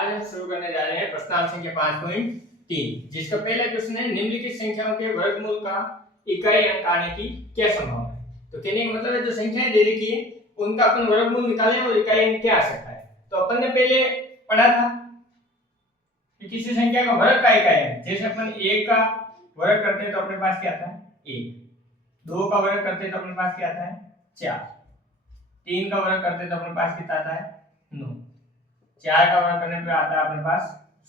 आज हम शुरू करने जा रहे हैं प्रश्नांक संख्या 5.3, जिसका पहला क्वेश्चन है निम्नलिखित संख्याओं के वर्गमूल का इकाई अंक आने की क्या संभावना है। तो कहने का मतलब है जो संख्याएं दे रखी है उनका अपन वर्गमूल निकालें और इकाई अंक क्या आ सकता है। तो अपन ने पहले पढ़ा था कि किसी संख्या का वर्ग का इकाई अंक, जैसे अपन 1 का वर्ग करते हैं तो अपने पास क्या आता है 1, 2 का वर्ग करते हैं तो अपने पास क्या आता है 4, 3 का वर्ग करते हैं तो अपने पास कितना आता है 9, 4 का वर्ग करने पे आता है अपने पास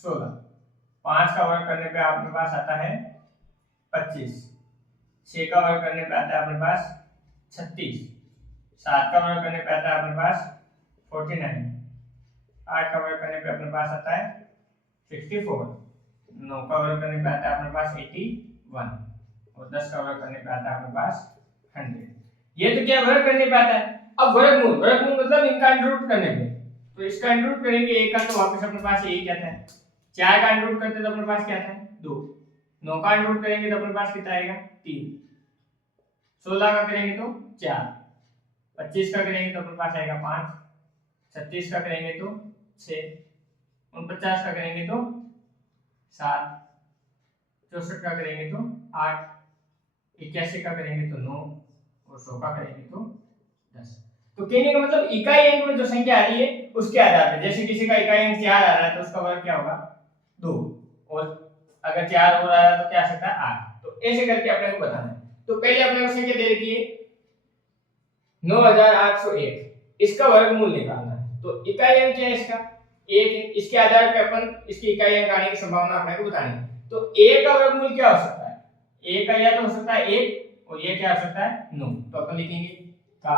16, 5 का वर्ग करने पे अपने पास आता है 25, 6 का वर्ग करने पे आता है अपने पास 36, 7 का वर्ग करने पे आता है अपने पास 49, 8 का वर्ग करने पे अपने पास आता है 64, 9 का वर्ग करने पे आता है अपने पास 81 और 10 का वर्ग करने पे आता है अपने पास 100। ये तो क्या वर्ग करने पे आता है। अब वर्गमूल, वर्गमूल मतलब इनका अंडर करने पे, तो इसका अंडर करेंगे 1 का तो वापस अपने पास 1 आता है, 4 का अंडर करते तो अपने पास क्या आता है 2, 9 का अंडर करेंगे तो अपने पास कितना आएगा 3, 16 का करेंगे तो 4, 25 का करेंगे तो अपने पास आएगा 5, 36 का करेंगे तो 6, 49 का करेंगे तो 7, 64 का करेंगे तो 8, 81 का करेंगे तो 9 और 100 का करेंगे तो 10। तो कहने का मतलब इकाई अंक में जो संख्या आ रही है उसके आधार पर, जैसे किसी का इकाई अंक 4 आ रहा है तो उसका वर्ग क्या होगा 2, और अगर 4 और आ रहा है तो क्या आ सकता है 8। तो ऐसे करके अपने को बताना है। तो पहले अपने को संख्या दे रखी है 9801, इसका वर्गमूल निकालना है। तो इकाई अंक क्या है इसका 1 है, इसके आधार पे अपन इसकी इकाई अंक आने की संभावना अपने को बतानी है। तो a का वर्गमूल क्या हो सकता है, a का या तो हो सकता है 1 और ये क्या हो सकता है 9। तो अपन लिखेंगे का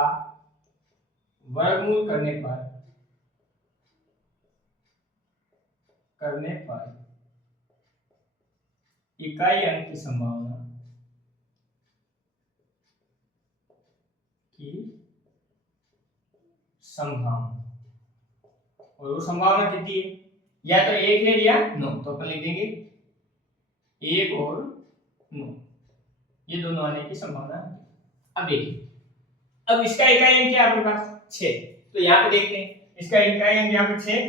वर्गमूल करने पर इकाई अंक की संभावना और वो संभावना कितनी है, या तो 1 है या 9। तो अपन लिख देंगे 1 और 9, ये दोनों आने की संभावना है। अब देखिए, अब इसका इकाई अंक क्या है आपके पास 6, तो यहाँ पे देखते हैं इसका इकाई अंक यहाँ पे 6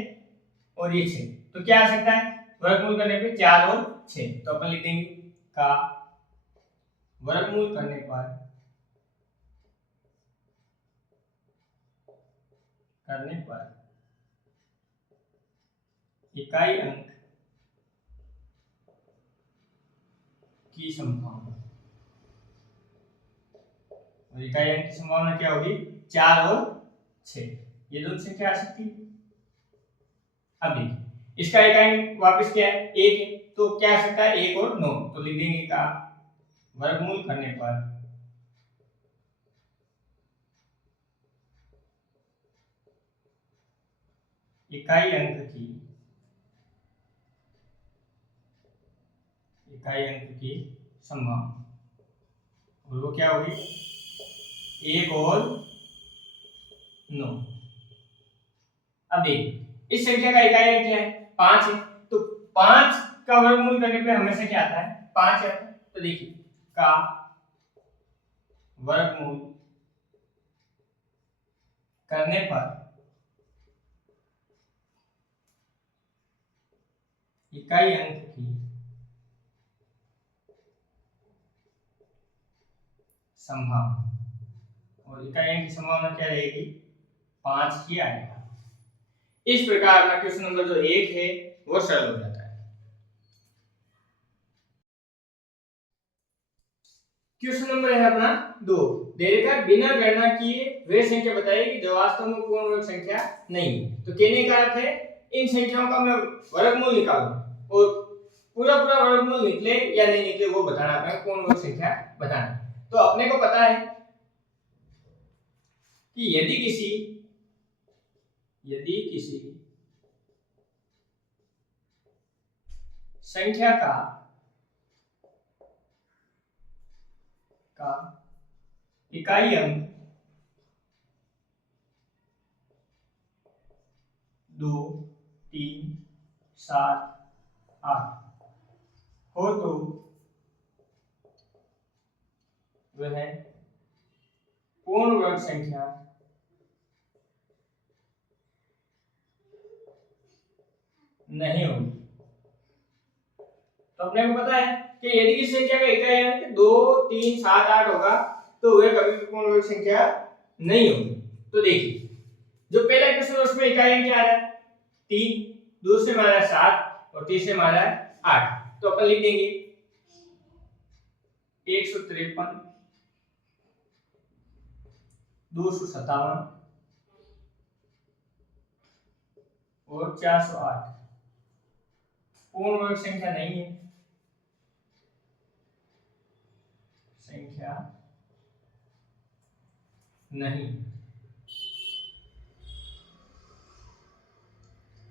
और ये 6, तो क्या आ सकता है वर्गमूल करने पे 4 और 6। तो अपन लिख देंगे का वर्गमूल करने पर इकाई अंक की संभावना, और इकाई अंक की संभावना क्या होगी 4 और 6, ये दोनों संख्या आ सकती है। अब देखिए इसका इकाई अंक वापस क्या है 1 है, तो क्या आ सकता है 1 और 9। तो लिख देंगे का वर्गमूल करने पर इकाई अंक की संभावना, और वो क्या होगी 1 और 9। अब देखिए इस संख्या का इकाई अंक क्या है 5 है, तो 5 का वर्गमूल करने पे हमेशा क्या आता है 5 आता है। तो देखिए का वर्गमूल करने पर इकाई अंक की संभावना, और इकाई अंक की संभावना क्या रहेगी 5 ही आएगा। इस प्रकार अपना क्वेश्चन नंबर जो 1 है वो सरल हो जाता है। क्वेश्चन नंबर है अपना 2, दे रखा है बिना गणना किए वे संख्या बताइए जो वास्तव में पूर्ण वर्ग संख्या नहीं है। तो कहने का अर्थ है इन संख्याओं का मैं वर्गमूल निकालूं और पूरा पूरा वर्गमूल निकले या नहीं निकले वो बताना, अपने पूर्ण वर्ग संख्या बताना। तो अपने को पता है कि यदि किसी संख्या का इकाई अंक 2, 3, 7, 8 हो तो वह पूर्ण वर्ग संख्या नहीं होगी। तो अपने को पता है कि यदि किसी संख्या का इकाई अंक 2, 3, 7, 8 होगा तो वह कभी भी पूर्ण वर्ग संख्या नहीं होगी। तो देखिए जो पहला क्वेश्चन उसमें इकाई अंक क्या आ रहा है 3, दूसरे में आ रहा है 7 और तीसरे में आ रहा है 8। तो अपन लिख देंगे 153, 257 और 408 पूर्ण वर्ग संख्या नहीं है, संख्या नहीं।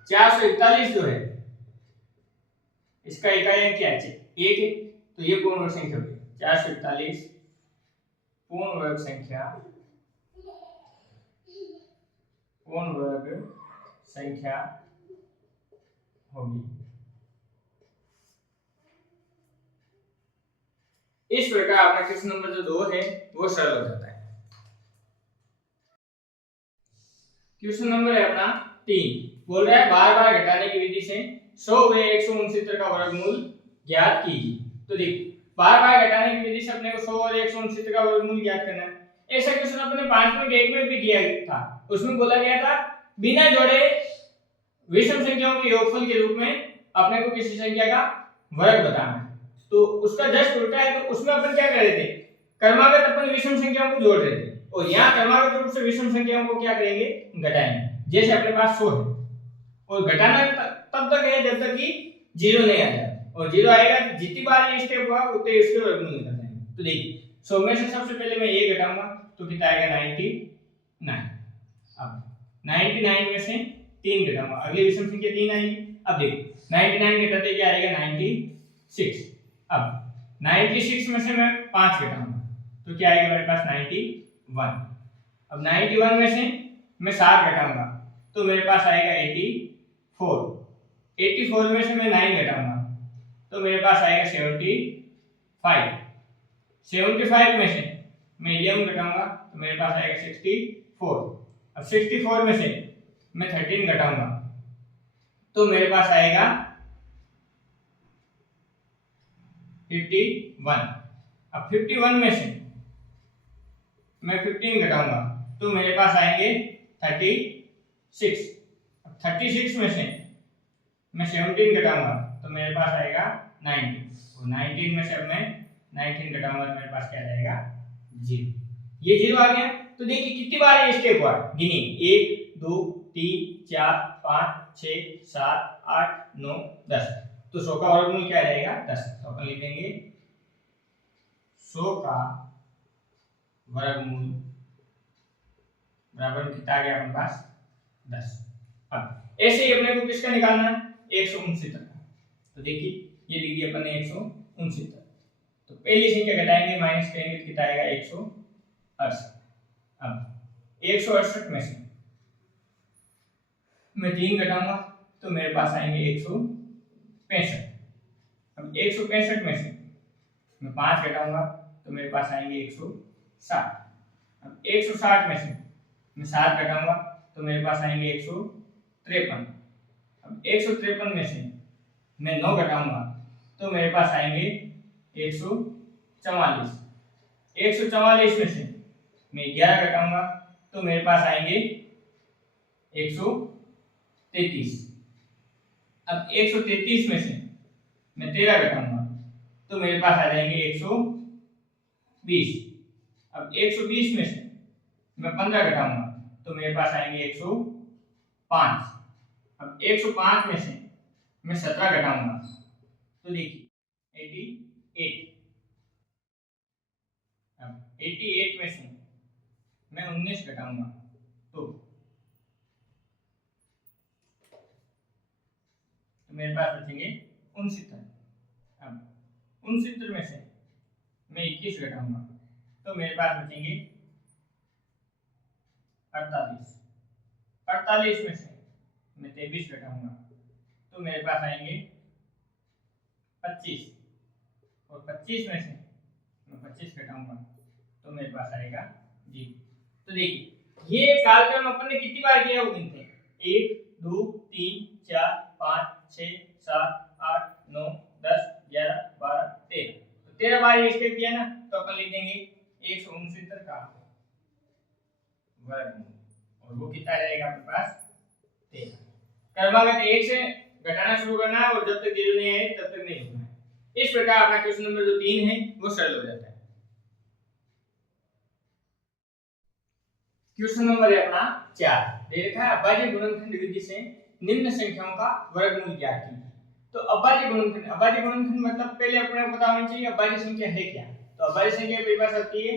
441 जो है इसका इकाई अंक क्या है 1 है, तो ये पूर्ण वर्ग संख्या होगी। 441 पूर्ण वर्ग संख्या, पूर्ण वर्ग संख्या होगी। इस प्रकार अपना क्वेश्चन नंबर जो 2 है वो सरल हो जाता है। क्वेश्चन नंबर है अपना 3, बोल रहा है बार बार घटाने की विधि से 100 व 169 का वर्गमूल ज्ञात कीजिए। तो देखिए बार बार घटाने की विधि से अपने को 100 और 169 का वर्गमूल ज्ञात करना है। ऐसा क्वेश्चन अपने 5.1 में भी दिया था, उसमें बोला गया था बिना जोड़े विषम संख्याओं के योगफल के रूप में अपने को किसी संख्या का वर्ग बताना है। तो उसका जस्ट उल्टा है, तो उसमें अपन क्या कर रहे थे क्रमागत अपन विषम संख्याओं को जोड़ रहे थे और यहाँ क्रमागत रूप से विषम संख्याओं को क्या करेंगे घटाएंगे। जैसे अपने पास 100 है और घटाना तब तक है जब तक कि 0 नहीं आ जाए, और 0 आएगा जितनी बार ये स्टेप हुआ उतने उसके वर्गमूल निकल जाएंगे। तो देखिए 100 में से सबसे पहले मैं ये घटाऊंगा तो कितना आएगा 99। अब 99 में से 3 घटाऊंगा, अगली विषम संख्या 3 आएगी। अब देखो 99 घटाते क्या आएगा 96। अब 96 में से मैं 5 घटाऊंगा तो क्या आएगा मेरे पास 91। अब 91 में से मैं 7 घटाऊंगा तो मेरे पास आएगा 84। 84 में से मैं 9 घटाऊंगा तो मेरे पास आएगा 75। 75 में से मैं 11 घटाऊंगा तो मेरे पास आएगा 64। अब 64 में से मैं 13 घटाऊंगा तो मेरे पास आएगा 51। अब 51 में से मैं 15 घटाऊंगा तो मेरे पास आएंगे 36। अब 36 में से मैं 17 घटाऊंगा तो मेरे पास आएगा 19 और 19 में से अब मैं 19 घटाऊंगा तो मेरे पास क्या रहेगा 0। ये 0 आ गया। तो देखिए कितनी बार ये स्टेप हुआ गिनिए 1 2 3 4 5 6 7 8 9 10। तो 100 का वर्गमूल क्या रहेगा 10। तो अपन लिख देंगे 100 का वर्गमूल बराबर कितना आ गया अपने पास 10। अब ऐसे ही अपने को किसका निकालना है 169 का। तो देखिए ये लिख दिया अपन ने 169। तो पहली संख्या घटाएंगे माइनस करेंगे तो कितना आएगा 168। अब 168 में से मैं 3 घटाऊंगा तो मेरे पास आएंगे 165। अब 165 में से मैं 5 घटाऊंगा तो मेरे पास आएंगे 160। अब 160 में से मैं 7 घटाऊंगा तो मेरे पास आएंगे 153। अब 153 में से मैं 9 घटाऊंगा तो मेरे पास आएंगे 144। 144 में से मैं 11 घटाऊंगा तो मेरे पास आएंगे 133। अब 133 में से मैं 13 घटाऊंगा तो मेरे पास आ जाएंगे 120। अब 120 में से मैं 15 घटाऊंगा तो मेरे पास आएंगे 105। अब 105 में से मैं 17 घटाऊंगा तो देखिए 88। अब 88 में से मैं 19 घटाऊंगा तो मेरे पास बचेंगे 69। अब 69 में से मैं 21 घटाऊंगा तो मेरे पास बचेंगे 48। 48 में से मैं 23 घटाऊंगा तो मेरे पास आएंगे 25। और 25 में से मैं 25 घटाऊंगा तो मेरे पास आएगा 0। तो देखिए ये कालक्रम अपन ने कितनी बार किया वो गिनते हैं 1 2 3 4 5 6 7 8 9 10 11 12 13। तो 13 बार ये स्टेप किया ना तो अपन लिख देंगे 169 का वर्गमूल और वो कितना रहेगा अपने पास 13। क्रमागत 1 से घटाना शुरू करना है और जब तक 0 नहीं आए तब तक नहीं रुकना है। इस प्रकार अपना क्वेश्चन नंबर जो 3 है वो सरल हो जाता है। क्वेश्चन नंबर है अपना 4, दे रखा है अभाज्य गुणनखंड विधि से निम्न संख्याओं का वर्गमूल ज्ञात कीजिए। तो अभाज्य गुणनखंड मतलब पहले अपने को पता होना चाहिए अभाज्य संख्या है क्या। तो अभाज्य संख्या की परिभाषा होती है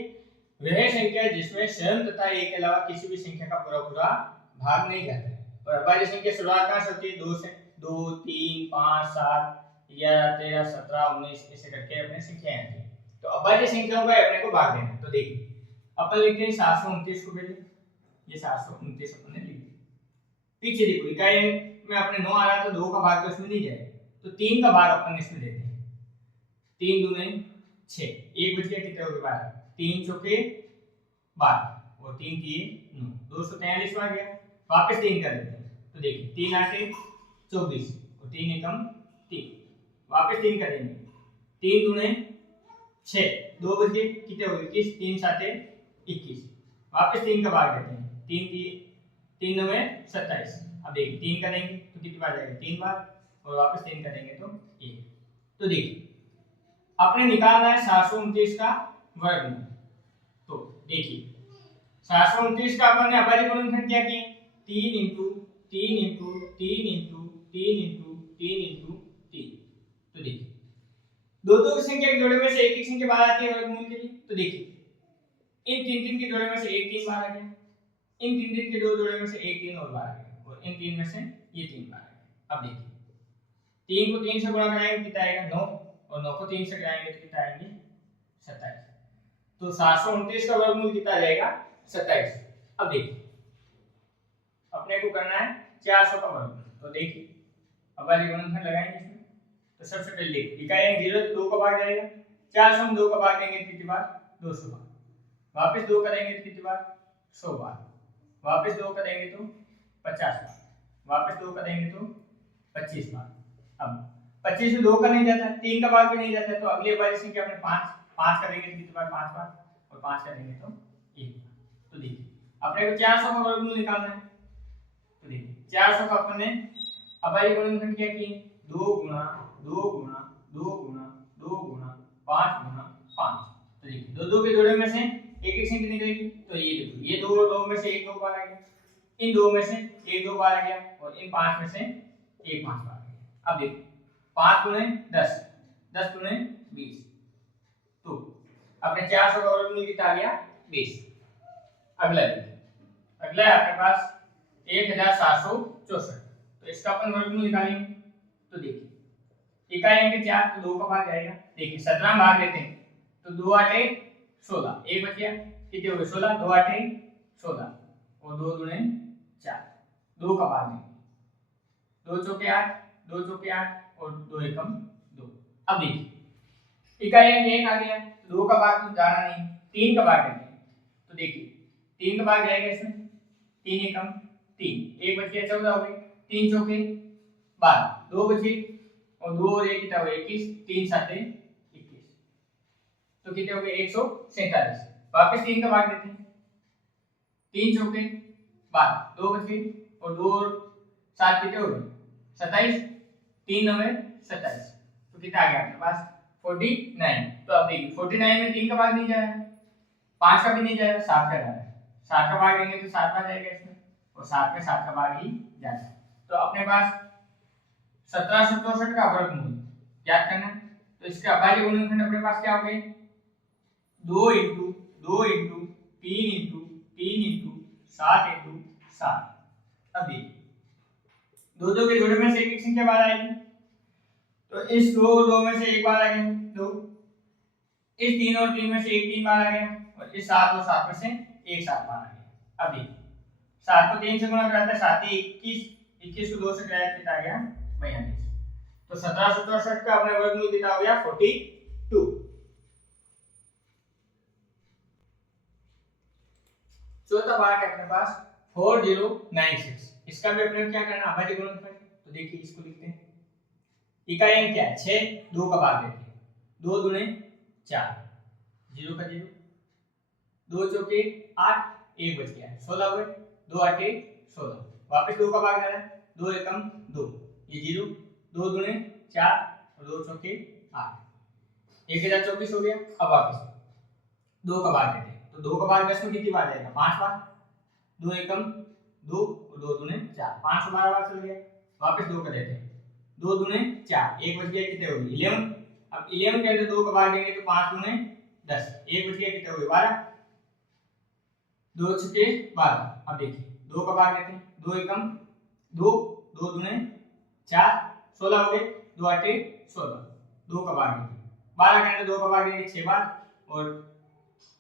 वह संख्या जिसमें स्वयं तथा एक के अलावा किसी भी संख्या का पूरा भाग नहीं जाता है। और अभाज्य संख्या शुरुआत कहां से होती है 2 से, 2 3 5 7 11 13 17 19 ऐसे करके अपने संख्याएं आती है। तो अभाज्य संख्याओं का अपने को भाग देना। तो देखिए अपन लिखते हैं 729 को पहले, ये 729 अपन ने लिख दिया। पीछे देखो इकाई में अपने 9 आ रहा तो 2 का भाग तो इसमें नहीं जाएगा, तो 3 का भाग अपन इसमें देते हैं। 3 दूने 6, एक बच गया कितने हो गए 12, 3 चौके 12 और 3 किए 9, 243 आ गया। वापस 3 कर देते हैं। तो देखिए 3 8 24 और 3 एकम 3, वापस 3 कर देंगे। 3 दूने 6, 2 बच गए कितने हो गए 21, 3 7 21, वापस 3 का भाग देते हैं। 3 की 3 9 27। अब देखिए 3 करेंगे तो कितनी बार जाएगा 3 बार और वापस 3 करेंगे तो 1। तो देखिए आपने निकालना है 729 का वर्गमूल। तो देखिए 729 का अपन ने अभाज्य गुणनखंड क्या किए 3 * 3 * 3 * 3 * 3 * 3। तो देखिए दो की संख्या के जोड़े में से एक संख्या बाहर आती है वर्गमूल के लिए। तो देखिए इन 3 के जोड़े में से एक 3 बार आ गया, इन 3 के दो जोड़े में से एक 3 और बार आ गया और इन 3 में से ये 3 बार आ गया। अब देखिए 3 को 3 से गुणा कराएंगे कितना आएगा 9 और 9 को 3 से कराएंगे तो कितना आएंगे 27। तो 729 का वर्गमूल कितना आ जाएगा 27। अब देखिए अपने को करना है 400 का वर्गमूल। तो देखिए अभाज्य गुणनखंड लगाएंगे इसमें। तो सबसे पहले देखिए इकाई 0 तो 2 का भाग जाएगा, 400 में 2 का भाग देंगे तो कितनी बार 200 बार, वापस 2 करेंगे तो कितनी बार 100 बार, वापस 2 करेंगे तो 50 बार, वापस 2 करेंगे तो 25 बार। अब 25 में 2 का नहीं जाता, 3 का भाग भी नहीं जाता, तो अगली अभाज्य संख्या अपने 5 करेंगे तो कितनी बार 5 बार और 5 करेंगे तो 1 बार। तो देखिए अपने को 400 का वर्गमूल निकालना है। तो देखिए 400 का अपन ने अभाज्य गुणनखंड क्या किए 2 गुणा 2 गुणा 2 गुणा 2 गुणा 5 गुणा 5। तो देखिए दो के जोड़े में से एक संख्या निकलेगी। तो ये देखो ये दो में से एक 2 बार आ गया, इन 2 में से एक 2 बार आ गया और इन 5 में से एक 5 बार आ गया। अब देखिए 5 गुणे 10, 10 गुणे 20। तो अपने 400 का वर्गमूल कितना आ गया 20। अगला देखिए अगला है अपने पास 1764। तो इसका अपन वर्गमूल निकालेंगे। तो देखिए इकाई अंक 4 तो 2 का भाग जाएगा। देखिए 17 में भाग देते हैं तो 2 8 16, एक बच गया कितने हो गए 16, 2 8 16 और 2 दूने 4, 2 का भाग देंगे 2 चौके 8, 2 चौके 8 और 2 एकम 2। अब देखिए इकाई अंक 1 आ गया, 2 का भाग तो जाना नहीं, 3 का भाग देते हैं। तो देखिए 3 का भाग जाएगा इसमें 3 एकम 3, एक बच गया 14 हो गए, 3 चौके 12, 2 बचे और 2 और 1 कितना हो गया 21, 3 7 21। तो कितने हो गए 147। वापस 3 का भाग देते हैं 3 चौके 12, 2 बच गए और 2 और 7 कितने हो गए 27, 3 9 27। तो कितना आ गया आपके पास 49। तो अब देखिए 49 में 3 का भाग नहीं जाएगा, 5 का भी नहीं जाएगा, 7 का जा रहा है। 7 का भाग देंगे तो 7 बार जाएगा इसमें और 7 में 7 का भाग ही जाता है। तो अपने पास 1764 का वर्गमूल याद करना। तो इसका अभाज्य गुणनखंड अपने पास क्या हो गए 2 * 2 * 3 * 3 * 7 * 7। अब देखिए दो के जोड़े में से एक संख्या बाहर आएगी। तो इस 2 में से एक बार आ गया 2, इस 3 और 3 में से एक 3 बार आ गया और इस 7 और 7 में से एक 7 बार आ गया। अब देखिए 7 को 3 से गुणा कराता है 7 21, 21 को 2 से कराया कितना आ गया 42। तो 1764 का अपने वर्गमूल कितना हो गया 42। चौथा भाग है अपने पास 4096। इसका भी अपने क्या करना अभाज्य गुणनखंड। तो देखिए इसको लिखते हैं इकाई अंक क्या है 6, 2 का भाग देते हैं, 2 दूने 4, 0 का 0, 2 चौके 8, 1 बच गया 16 हुए, 2 8 16, वापस 2 का भाग देना है, 2 एकम 2, ये 0, 2 दूने 4 और 2 चौके 8, 1024 हो गया। अब वापस 2 का भाग देते हैं, तो 2 का भाग 10 में कितनी बार जाएगा 5 बार, 2 एकम 2 और 2 दूने 4, 512 बार चल गया। वापस 2 का देते हैं, 2 दूने 4, 1 बच गया, कितने हो गए 11। अब 11 के अंदर 2 का भाग देंगे तो 5 दूने 10, 1 बच गया, कितने हो गए 12, 2 छके 12। अब देखिए 2 का भाग देते हैं, 2 एकम 2, 2 दूने 4, 16 हो गए, 2 8 16, 2 का भाग देंगे 12 के अंदर 2 का भाग देंगे 6 बार और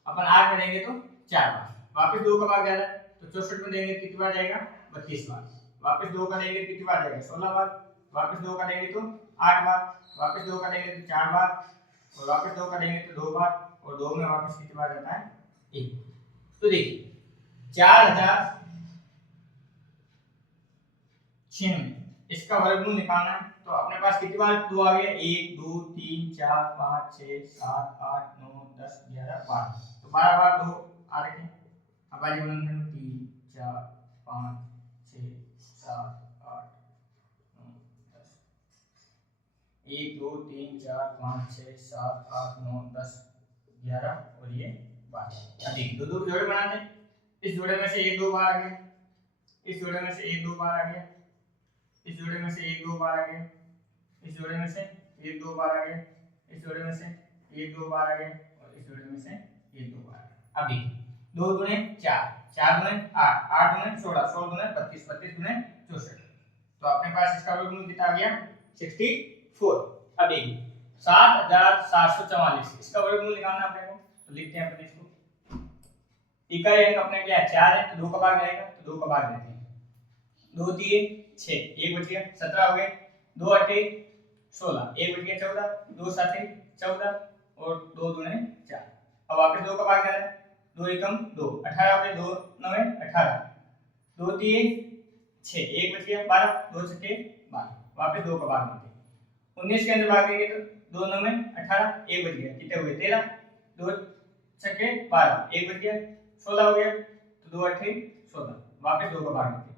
अपन 8 में देंगे तो 4 बार। वापस 2 का भाग जा रहा है तो 64 में देंगे कितनी बार जाएगा 32 बार। वापस 2 का देंगे कितनी बार जाएगा 16 बार। वापस 2 का देंगे तो 8 बार। वापस 2 का देंगे तो 4 बार और वापस 2 का देंगे तो 2 बार और 2 में वापस कितनी बार जाता है 1। तो देखिए 4096 इसका वर्गमूल निकालना है तो अपने पास कितनी बार 2 आ गया 1 2 3 4 5 6 7 8 9 10 11 12, तो 12 बार 2 आ रखे हैं। अब आगे गुणनखंड में 3 4 5 6 7 8 9 10, 1 2 3 4 5 6 7 8 9 10 11 और ये 12। अभी दो दो जोड़े बनाते हैं, इस जोड़े में से 1 2 बार आ गया, इस जोड़े में से 1 2 बार आ गया, इस जोड़े में से 1 2 बार आ गया, इस जोड़े में से 1 2 बार आ गया, इस जोड़े में से 1 2 बार आ गया और इस जोड़े में से 1 2 बार आ गया। अब देखिए 2 दूने 4, 4 दूने 8, 8 दूने 16, 16 दूने 32, 32 दूने 64, तो अपने पास इसका वर्गमूल कितना आ गया 64। अब देखिए 7744 इसका वर्गमूल निकालना है अपने को, तो लिखते हैं अपने इसको। इकाई अंक अपने क्या है 4 है तो 2 का भाग जाएगा तो 2 का भाग देते हैं, 2 3 6, 1 बच गया 17 हो गए, 2 8 16, 1 बच गया 14, 2 7 14 और 2 दूने 4। अब वापस 2 का भाग जाना है, 2 एकम 2, 18 हो गए, 2 9 18, 2 3 6, 1 बच गया 12, 2 छके 12, वापस 2 का भाग देते हैं, 19 के अंदर भाग देंगे तो 2 9 18, 1 बच गया, कितने हुए 13, 2 छके 12, 1 बच गया 16 हो गया, तो 2 8 16, वापस 2 का भाग देते हैं,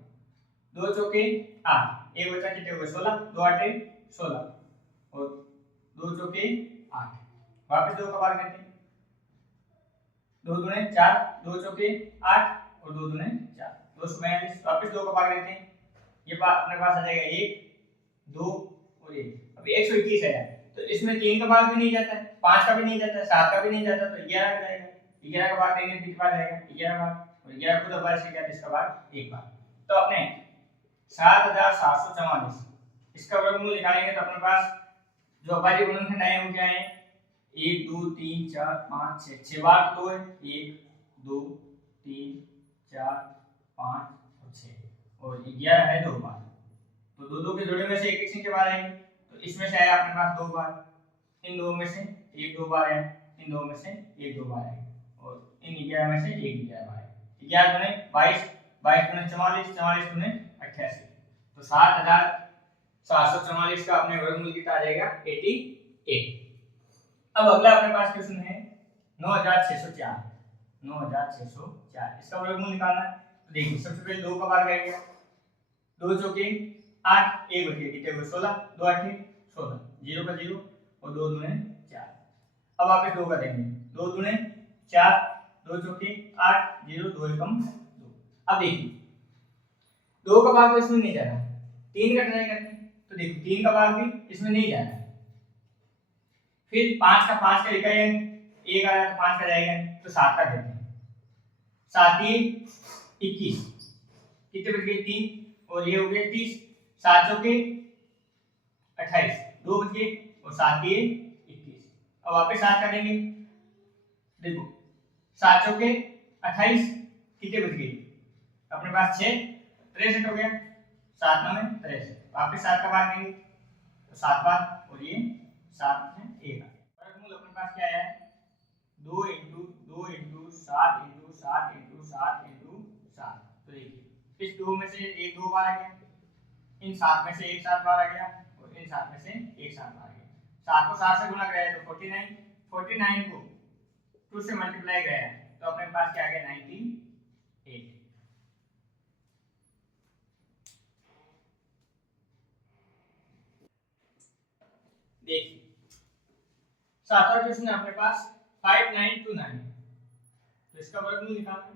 2 चौके 8, 1 बचा, कितने हुए 16, 2 8 16 और 2 चौके 8, वापस 2 का भाग देते हैं, 2 दूने 4, 2 चौके 8 और 2 दूने 4, 242, वापस 2 का भाग देते हैं, ये अपने पास आ जाएगा 1 2 और 1। अभी 121 है तो इसमें 3 का भाग भी नहीं जाता है, 5 का भी नहीं जाता है, 7 का भी नहीं जाता, तो 11 का जाएगा, 11 का भाग देंगे कितनी बार जाएगा 11 बार और 11 खुद बार से क्या इसका भाग 1 बार। तो अपने 7744 इसका वर्गमूल निकालेंगे तो अपने पास जो अभाज्य गुणनखंड आए वो क्या है 1 2 3 4 5 6, 6 बार तो 2 है, 1 2 3 4 5 और 6 और 11 है 2 बार, तो दो दो के जोड़े में से एक संख्या बार आएंगे, तो इसमें से आया अपने पास 2 बार, इन दो में से 1 2 बार है, इन दो में से 1 2 बार है और इन 11 में से 1 11 बार है, 11 दूने 22, 22 दूने 44, 44 दूने 88, तो 7744 का अपने वर्गमूल कितना आ जाएगा 88। अब अगला अपने पास क्वेश्चन है 9604, 9604 इसका वर्गमूल निकालना है, तो देखिए सबसे पहले 2 का भाग आएगा, 2 चौके 8, 1 बच गया, कितने हुए 16, 2 8 16, 0 का 0 और 2 दूने 4। अब वापस 2 का देंगे, 2 दूने 4, 2 चौके 8 0, 2 एकम 2। अब देखिए 2 का भाग तो इसमें नहीं जाना, 3 का ट्राई करते हैं, तो देखिए 3 का भाग भी इसमें नहीं जाना, फिर 5 का इकाई अंक 1 आया तो 5 का जाएगा, तो 7 का देते हैं, 7 21, कितने बच गए 3 और ये हो गए 30, 7 चौके 28, 2 बच गए और 7 21। अब वापस 7 का देंगे, देखो 7 चौके 28, कितने बच गए अपने पास 6, 63 हो गया, 7 9 63, वापस 7 का भाग देंगे तो 7 बार और ये 7 है 1। वर्गमूल अपने पास क्या है 2 × 2 × 7 × 7 × 7 × 7, तो देखिए इस 2 में से 1 2 बार आ गया, इन 7 में से एक 7 बार आ गया और 14 7 में से एक 7 बाहर गया। 7 को 7 से गुणा कराया तो 49, 49 को 2 से मल्टीप्लाई कराया तो अपने पास क्या आ गया 98। देखिए सातवां क्वेश्चन है अपने पास 5929, तो इसका वर्गमूल निकालना है।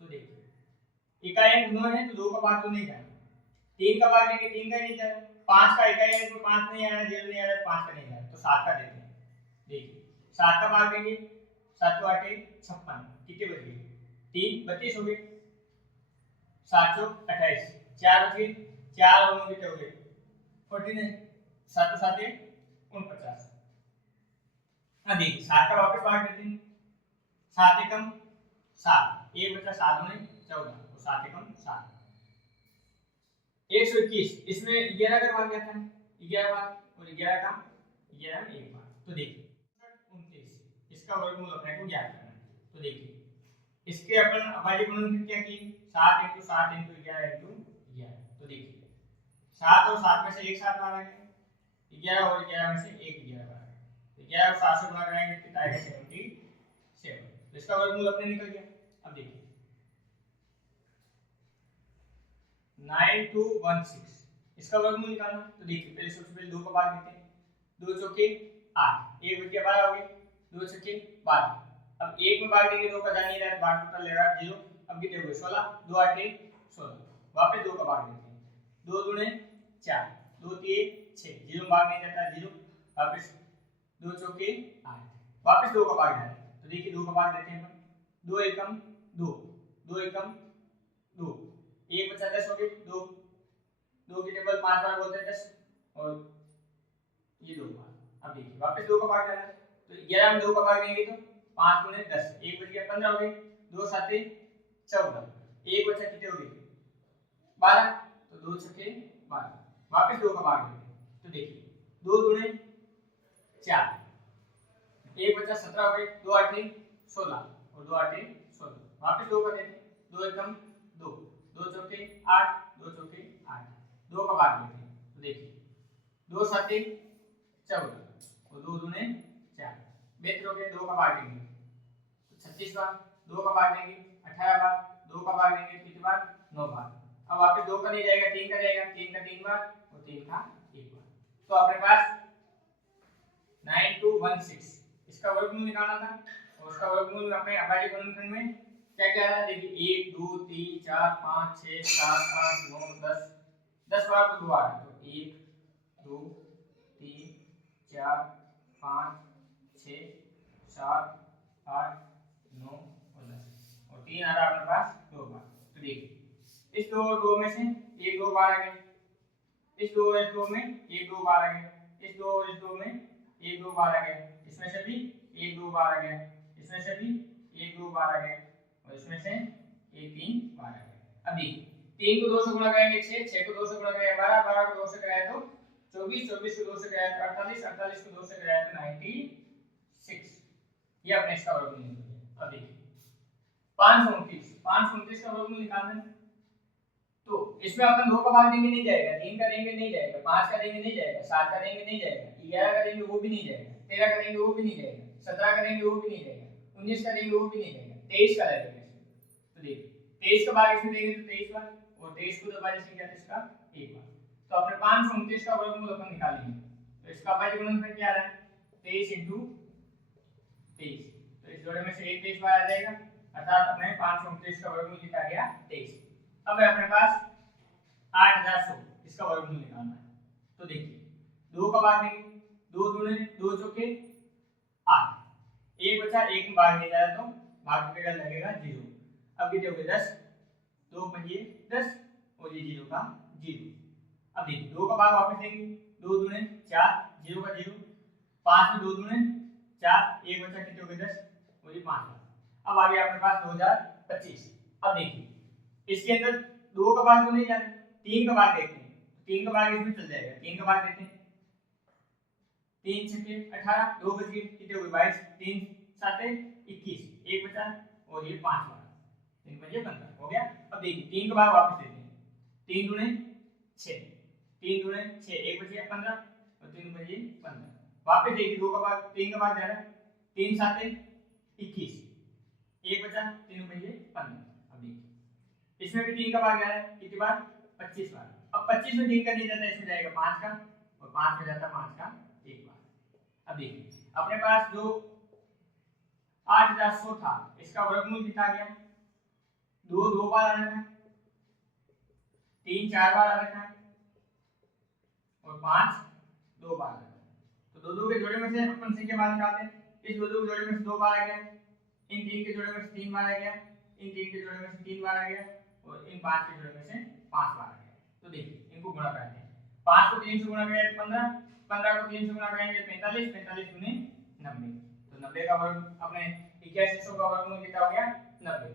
तो देखिए इकाई अंक 9 है तो 2 का भाग तो नहीं जाना, 3 का भाग देंगे 3 का ही नहीं जाना, 5 का इकाई अंक 5 नहीं आ रहा, 0 नहीं आ रहा, 5 का नहीं जाना, तो 7 का देते हैं। देखिए 7 का भाग देंगे, 7 को 8 56, कितने बच गए 3 32 हो गए, 7 चौक 28, 4 बच गए, 4 और 9 कितने हो गए 49, 7 7 49। हाँ देखिए 7 का वापस भाग देते हैं, 7 एकम 7, एक बचा 7 में 14, तो 7 एकम 7, 121, इसमें 11 का भाग जाता है, 11 भाग और 11 का 11 में एक भाग, तो देखिए 29, इसका वर्गमूल अपने को ज्ञात करना है। तो देखिए इसके अपन अभाज्य गुणनखंड क्या किए 7 × 7 × 11 × 11, तो देखिए 7 और 7 में से एक 7 बाहर आ गया, 11 और 11 में से एक 11 बाहर आ गया, तो 11 और 7 से गुणा कराएंगे कितना आएगा 77, तो इसका वर्गमूल अपने निकल गया। अब देखिए 9216, इसका वर्गमूल निकालना, तो देखिए पहले सबसे पहले 2 का भाग देते हैं, 2 चौके 8, 1 बच गया 12 हो गए, 2 छक्के 12, अब 1 में भाग देंगे 2 का जा नहीं रहा है, भाग टोटल लेगा 0, अब कितने हो गए 16, 2 8 16, वापस 2 का भाग देते हैं, 2 दूने 4, 2 3 6, 0 भाग नहीं जाता 0, वापस 2 चौके 8, वापस 2 का भाग जाता है, तो देखिए 2 का भाग देते हैं, 2 एकम 2, 2 एकम 2, 1 बचा 10 हो गए, 2 2 की टेबल 5 बार बोलते हैं 10 और ये 2 बार। अब देखिए वापस 2 का भाग जाना है, तो 11 में 2 का भाग देंगे तो 5 × 10, 1 बच गया 15 हो गए, 2 7 14, 1 बचा कितने हो गए 12, तो 2 छक्के 12, वापस 2 का भाग देते हैं, तो देखिए 2 दूने 4, 1 बचा 17 हो गए, 2 8 16 और 2 8 16, वापस 2 का देते हैं, 2 एकम 2, 2 चौके 8, 2 चौके 8, 2 का भाग देते हैं, तो देखिए 2 7 14 और 2 दूने 4, बेहतर हो गया, 2 का भाग देंगे तो 36 बार, 2 का भाग देंगे 18 बार, 2 का भाग देंगे कितनी बार 9 बार, अब वापस 2 का नहीं जाएगा 3 का जाएगा, 3 का 3 बार और 3 का 1 बार, तो अपने पास 9216, इसका वर्गमूल निकालना था, और उसका वर्गमूल अपने अभाज्य गुणनखंड में क्या क्या है, देखिए 1 2 3 4 5 6 7 8 9 10, 10 बार तो 2 आ रहा है, तो 1 2 3 4 5 6 7 8 9 और 10, और 3 आ रहा है अपने पास 2 बार, तो देखिए इस 2 में से एक 2 बार आ गए, इस 2 में एक 2 बार आ गए, इस 2 में एक 2 बार आ गया, इसमें से भी एक 2 बार आ गया, इसमें से भी एक 2 बार आ गया, और इसमें से एक 3 बार आ गया। अब देखिए 3 को 2 से गुणा करेंगे 6, 6 को 2 से गुणा करेंगे 12, 12 को 2 से कराया तो 24, 24 को 2 से कराया तो 48, 48 को 2 से कराया तो 96, ये अपने इसका वर्गमूल निकल गया। अब देखिए 529, 529 का वर्गमूल निकालना है, तो इसमें अपन 2 का भाग देंगे नहीं जाएगा, 3 का देंगे नहीं जाएगा, 5 का देंगे नहीं जाएगा, 7 का देंगे नहीं जाएगा, 11 का देंगे वो भी नहीं जाएगा, 13 का देंगे वो भी नहीं जाएगा, 17 का देंगे वो भी नहीं जाएगा, 19 का देंगे वो भी नहीं जाएगा, 23 का लगेगा इसमें, तो देखिए 23 का भाग इसमें देंगे तो 23 बार, और 23 को दबाने से क्या इसका एक बार, तो अपने 529 का वर्गमूल अपन निकालेंगे, तो इसका अभाज्य गुणनखंड क्या आ रहा है 23 × 23, तो इस जोड़े में से एक 23 बार आ जाएगा, अर्थात अपने 529 का वर्गमूल कितना गया 23। अब है अपने पास 8100, इसका वर्गमूल निकालना है, तो देखिए 2 का भाग देंगे, 2 दूने 2 चौके 8, एक बचा, एक में भाग नहीं जाए तो भाग टूटेगा लगेगा 0, अब कितने हो गए 10, 2 पंजे 10 और ये 0 का 0। अब देखिए 2 का भाग वापस देंगे, 2 दूने 4, 0 का 0, 5 में 2 दूने 4, एक बचा, कितने हो गए 10 और ये 5। अब आ गया अपने पास 2025। अब देखिए इसके अंदर 2 का भाग तो नहीं जाना, 3 का भाग देखते हैं, 3 का भाग इसमें चल जाएगा, 3 का भाग देखते हैं, 3 छक्के 18, 2 बच गए, कितने हो गए 22, 3 7 21, एक बचा और ये 5 बार, 3 पंजे 15 हो गया। अब देखिए 3 का भाग वापस देते हैं, 3 दूने 6, 3 दूने 6, 1 बचे 15 और 3 बचे 15। वापस देखिए 2 का भाग 3 का भाग जा रहा है, 3 7 21, 1 बचा 3 बचे 15। अब देखिए इसमें भी 3 का भाग जा रहा है, कितनी बार 25 बार। अब 25 में 3 का नहीं जाता, इसमें जाएगा 5 का और 5 में जाता 5 का एक बार। अब देखिए अपने पास जो 8100 था इसका वर्गमूल कितना आ गया, 2 2 बार आ रखा है, 3 4 बार आ रखा है और 5 2 बार आ रखा है। तो दो दो के जोड़े में से अपन संख्या बाहर निकालते हैं। इस दो दो के जोड़े में से 2 बार आ गया, इन 3 के जोड़े में से 3 बार आ गया, इन 3 के जोड़े में से 3 बार आ गया और इन 5 के जोड़े में से 5 बार आ गया। तो देखिए इनको गुणा करते हैं, 5 को 3 से गुणा करेंगे तो 15, 15 को 3 से गुणा करेंगे 45, 45 गुने 90। तो 90 का वर्ग अपने 8100 का वर्गमूल कितना हो गया 90।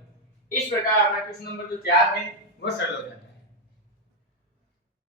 इस प्रकार अपना क्वेश्चन नंबर जो 4 है वो सरल हो जाता है।